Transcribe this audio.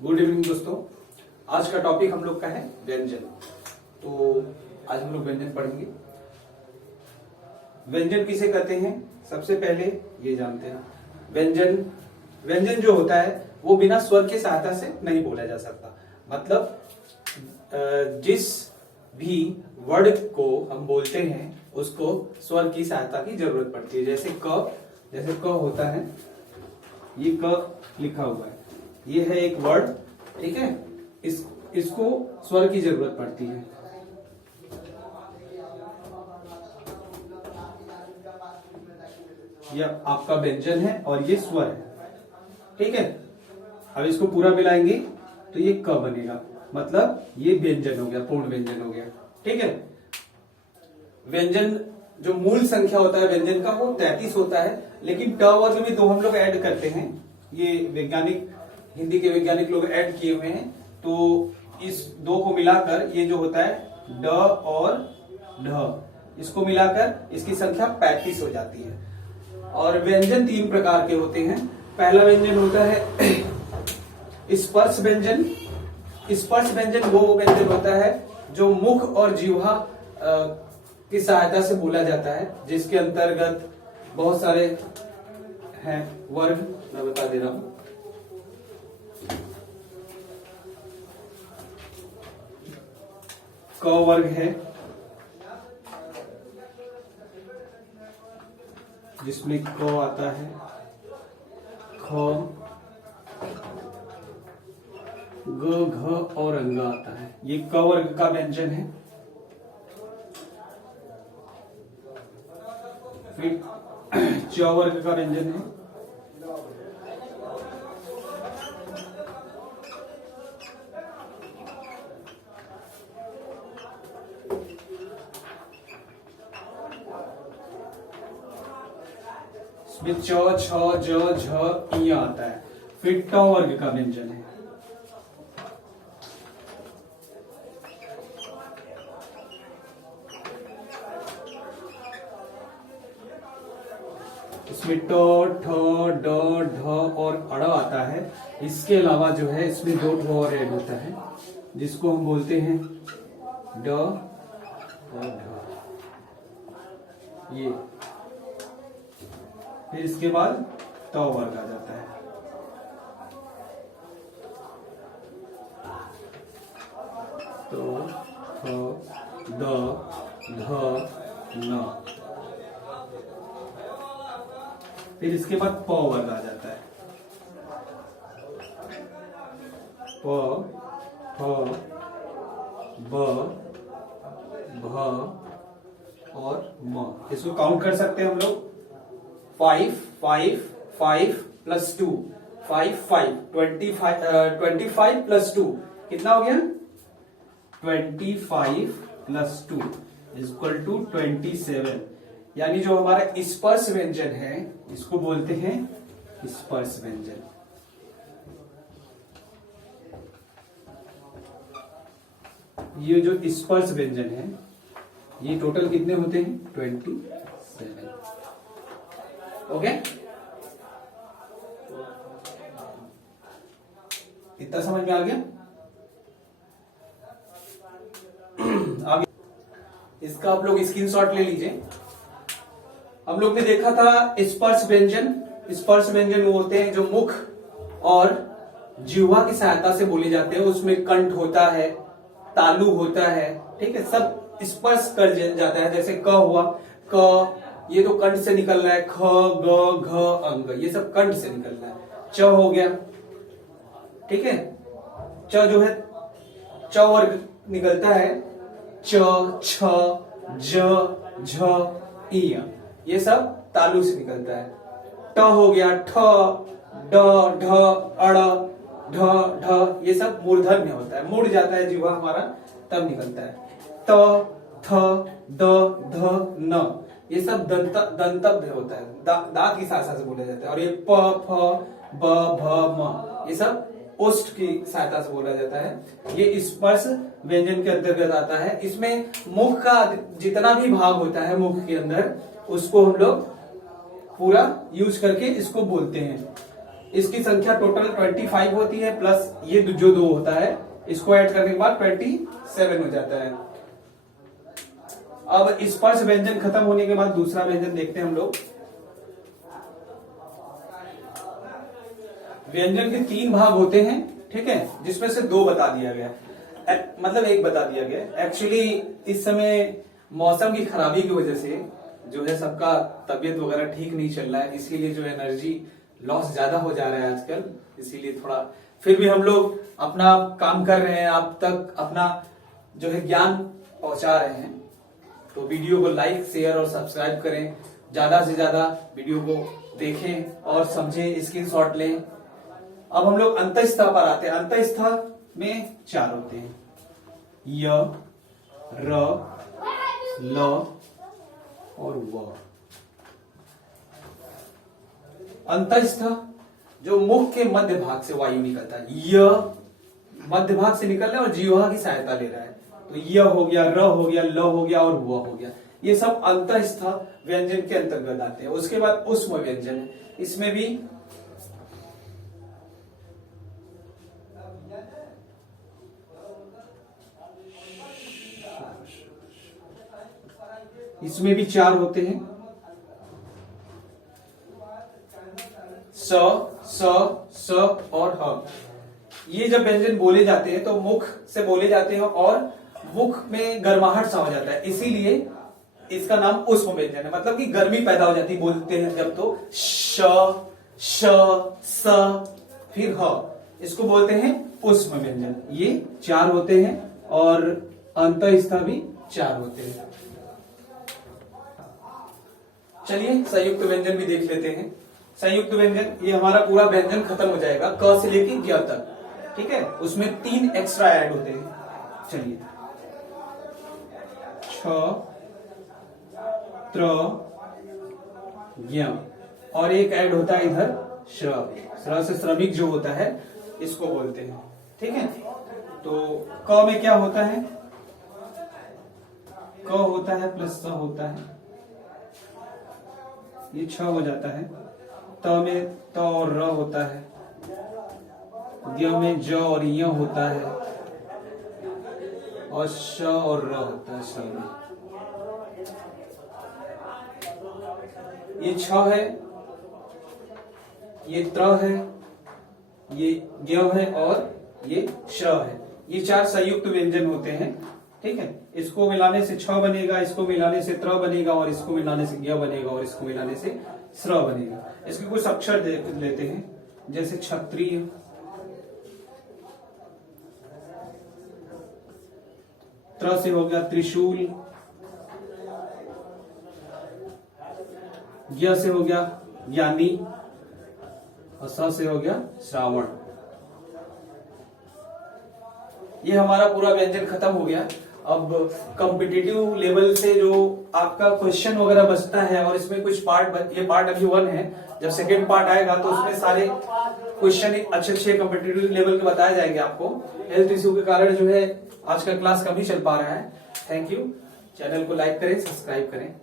Good evening दोस्तों। आज का टॉपिक हम लोग का है व्यंजन। तो आज हम लोग व्यंजन पढ़ेंगे। व्यंजन किसे कहते हैं सबसे पहले ये जानते हैं। व्यंजन जो होता है वो बिना स्वर की सहायता से नहीं बोला जा सकता। मतलब जिस भी वर्ड को हम बोलते हैं उसको स्वर की सहायता की जरूरत पड़ती है। जैसे क होता है, ये क लिखा हुआ है, ये है एक वर्ड, ठीक है। इसको स्वर की जरूरत पड़ती है। यह आपका व्यंजन है और ये स्वर है, ठीक है। अब इसको पूरा मिलाएंगे तो ये क बनेगा, मतलब ये व्यंजन हो गया, पूर्ण व्यंजन हो गया, ठीक है। व्यंजन जो मूल संख्या होता है व्यंजन का वो 33 होता है, लेकिन ट वर्ग में 2 हम लोग ऐड करते हैं। ये वैज्ञानिक, हिंदी के वैज्ञानिक लोग ऐड किए हुए हैं। तो इस 2 को मिलाकर ये जो होता है ड और ढ, इसको मिलाकर इसकी संख्या 35 हो जाती है। और व्यंजन 3 प्रकार के होते हैं। पहला व्यंजन होता है स्पर्श व्यंजन। स्पर्श व्यंजन वो व्यंजन होता है जो मुख और जिह्वा की सहायता से बोला जाता है, जिसके अंतर्गत बहुत सारे हैं वर्ग, मैं बता दे रहा हूं। क वर्ग है जिसमें क आता है, ख, ग, घ और अंग आता है। ये क वर्ग का व्यंजन है। फिर च वर्ग का व्यंजन है। इसमें च, छ, ज, झ, इ आता है। फिर ट वर्ग का व्यंजन है। इसमें ट, ठ, ड, ढ और अड़ आता है। इसके अलावा जो है इसमें 2 और ऐड होता है, जिसको हम बोलते हैं ड और ढ। ये फिर इसके बाद त वर्ग आ जाता है। तो थ, द, ध, न। फिर इसके बाद प वर्ग आ जाता है। प, फ, ब, भ और म। इसको काउंट कर सकते हैं हम लोग। 5 5 5 प्लस 2 5 5 25 प्लस 2 कितना हो गया? 25 प्लस 2 इक्वल टू 27। यानी जो हमारा स्पर्श व्यंजन है इसको बोलते हैं स्पर्श व्यंजन। ये जो स्पर्श व्यंजन है ये टोटल कितने होते हैं? 27। ओके, इतना समझ में आ गया? आगे इसका आप लोग स्क्रीनशॉट ले लीजिए। हम लोग ने देखा था स्पर्श व्यंजन। स्पर्श व्यंजन वो होते हैं जो मुख और जिह्वा की सहायता से बोले जाते हैं। उसमें कंठ होता है, तालु होता है, ठीक है, सब स्पर्श कर जाता है। जैसे क हुआ, क ये तो कंठ से निकल रहा है, ख, ग, घ, अंग ये सब कंठ से निकल रहा है। च हो गया, ठीक है। च जो है च वर्ग निकलता है, च, छ, ज, झ, इ ये सब तालु से निकलता है। ट हो गया, ठ, ड, ढ, अड़, ढ, ढ ये सब मूर्धन्य होता है, मुड़ जाता है जीवा हमारा, तब निकलता है। त, थ, द, ध, न ये सब दंतव्य होता है, दांत की सहायता से बोला जाता है। और ये प, फ, ब, भ, म ये सब ओष्ठ की सहायता से बोला जाता है। ये स्पर्श व्यंजन के अंतर्गत आता है। इसमें मुख का जितना भी भाग होता है मुख के अंदर, उसको हम लोग पूरा यूज करके इसको बोलते हैं। इसकी संख्या टोटल 25 होती है, प्लस ये जो 2 होता है इसको ऐड करने के बाद 27 हो जाता है। अब स्पर्श व्यंजन खत्म होने के बाद दूसरा व्यंजन देखते हैं हम लोग। व्यंजन के 3 भाग होते हैं, ठीक है, जिसमें से 2 बता दिया गया, मतलब 1 बता दिया गया। एक्चुअली इस समय मौसम की खराबी की वजह से जो है सबका तबीयत वगैरह ठीक नहीं चल रहा है, इसीलिए जो एनर्जी लॉस ज्यादा हो जा रहा है आजकल, इसीलिए थोड़ा फिर भी हम लोग अपना काम कर रहे हैं, आप तक अपना जो है ज्ञान पहुंचा रहे हैं। तो वीडियो को लाइक, शेयर और सब्सक्राइब करें, ज्यादा से ज्यादा वीडियो को देखें और समझें, स्क्रीनशॉट लें। अब हम लोग अंतःस्थ पर आते हैं। अंतःस्थ में 4 होते हैं, य, र, ल और व। अंतःस्थ जो मुख के मध्य भाग से वायु निकलता है, य मध्य भाग से निकल रहा है और जीवा की सहायता ले रहा है, तो य हो गया, र हो गया, ल हो गया और व हो गया। ये सब अंतःस्थ व्यंजन के अंतर्गत आते हैं। उसके बाद ऊष्म व्यंजन है, इसमें भी इसमें भी 4 होते हैं, स, स, स और ह। ये जब व्यंजन बोले जाते हैं तो मुख से बोले जाते हैं और मुख में गर्माहट सा हो जाता है, इसीलिए इसका नाम ऊष्म व्यंजन है। मतलब कि गर्मी पैदा हो जाती है बोलते हैं जब, तो श, श, स फिर ह, इसको बोलते हैं ऊष्म व्यंजन। ये 4 होते हैं और अंतःस्थ भी 4 होते हैं। चलिए संयुक्त व्यंजन भी देख लेते हैं। संयुक्त व्यंजन, ये हमारा पूरा व्यंजन खत्म हो जाएगा क से लेके ज्ञ तक, ठीक है। उसमें 3 एक्स्ट्रा ऐड होते हैं। चलिए, छ, त्र, ज्ञ और एक ऐड होता है इधर श्र। श्र से श्रमिक जो होता है इसको बोलते हैं, ठीक है। तो क में क्या होता है, क होता है प्लस स होता है, ये 6 हो जाता है। त में त और र होता है, ज्ञ में ज और य होता है और श और र होता है। श में ये 6 है, ये त्र है, ये ज्ञ है और ये श है। ये 4 संयुक्त व्यंजन होते हैं, ठीक है। इसको मिलाने से 6 बनेगा, इसको मिलाने से त्र बनेगा और इसको मिलाने से ज्ञ बनेगा और इसको मिलाने से श्र बनेगा। इसके कुछ अक्षर देख लेते हैं, जैसे क्षत्रिय, त्र से हो गया त्रिशूल, ज्ञ से हो गया ज्ञानी और स से हो गया श्रावण। ये हमारा पूरा व्यंजन खत्म हो गया। अब कॉम्पिटिटिव लेवल से जो आपका क्वेश्चन वगैरह बचता है, और इसमें कुछ पार्ट, ये पार्ट अभी 1 है, जब सेकेंड पार्ट आएगा तो उसमें सारे क्वेश्चन अच्छे कॉम्पिटिटिव लेवल के बताए जाएंगे आपको। हेल्थ इश्यू के कारण जो है आज का क्लास कम ही चल पा रहा है। Thank you. चैनल को लाइक करें, सब्सक्राइब करें।